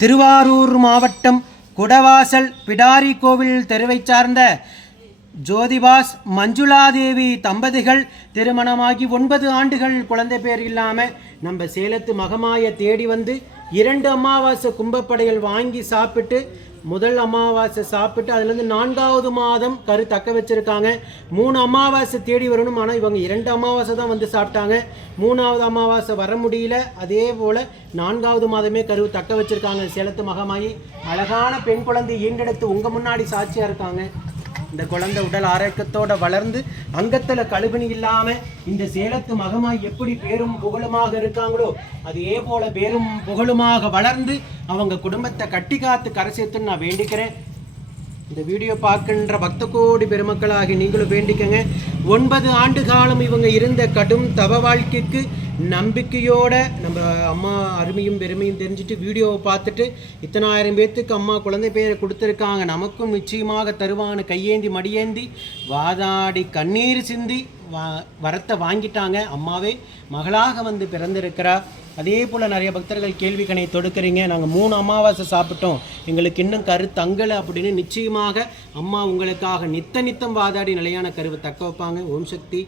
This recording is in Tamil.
திருவாரூர் மாவட்டம் குடவாசல் பிடாரி கோவில் தெருவைச் சார்ந்த ஜோதிபாஸ் மஞ்சுளாதேவி தம்பதிகள் திருமணமாகி ஒன்பது ஆண்டுகள் குழந்தை பேர் இல்லாமல் நம்ம சேலத்து மகமாயை தேடி வந்து இரண்டு அமாவாசை கும்பப்படைகள் வாங்கி சாப்பிட்டு முதல் அமாவாசை சாப்பிட்டு அதுலேருந்து நான்காவது மாதம் கரு தக்க வச்சுருக்காங்க. மூணு அமாவாசை தேடி வரணும் ஆனால் இவங்க இரண்டு அமாவாசை தான் வந்து சாப்பிட்டாங்க. மூணாவது அமாவாசை வர முடியல. அதே போல் நான்காவது மாதமே கரு தக்க வச்சுருக்காங்க. சேலத்து மகமாயி அழகான பெண் குழந்தை ஈண்டெடுத்து உங்கள் முன்னாடி சாட்சியாக இருக்காங்க. இந்த குழந்தை உடல் ஆரோக்கியத்தோட வளர்ந்து அங்கத்துல கழுகுனி இல்லாம இந்த சேலத்து மகமா எப்படி பேரும் புகழுமாக இருக்காங்களோ அதே போல பேரும் புகழுமாக வளர்ந்து அவங்க குடும்பத்தை கட்டி காத்து கரை சேர்த்துன்னு நான் வேண்டிக்கிறேன். இந்த வீடியோ பார்க்கின்ற பக்த கோடி பெருமக்களாகி நீங்களும் வேண்டிக்கங்க. ஒன்பது ஆண்டு காலம் இவங்க இருந்த கடும் தவ வாழ்க்கைக்கு நம்பிக்கையோட நம்ம அம்மா அருமையும் பெருமையும் தெரிஞ்சுட்டு வீடியோவை பார்த்துட்டு இத்தனாயிரம் பேர்த்துக்கு அம்மா குழந்தை பேரை கொடுத்துருக்காங்க. நமக்கும் நிச்சயமாக தருவான்னு கையேந்தி மடியேந்தி வாதாடி கண்ணீர் சிந்தி வா வரத்தை வாங்கிட்டாங்க. அம்மாவே மகளாக வந்து பிறந்திருக்கிறா. அதே போல் நிறைய பக்தர்கள் கேள்வி கணை தொடுக்கிறீங்க. நாங்கள் மூணு அமாவாசை சாப்பிட்டோம். எங்களுக்கு இன்னும் கரு தங்கலை அப்படின்னு நிச்சயமாக அம்மா உங்களுக்காக நித்த நித்தம் வாதாடி நிலையான கருவை தக்க வைப்பாங்க. ஓம் சக்தி.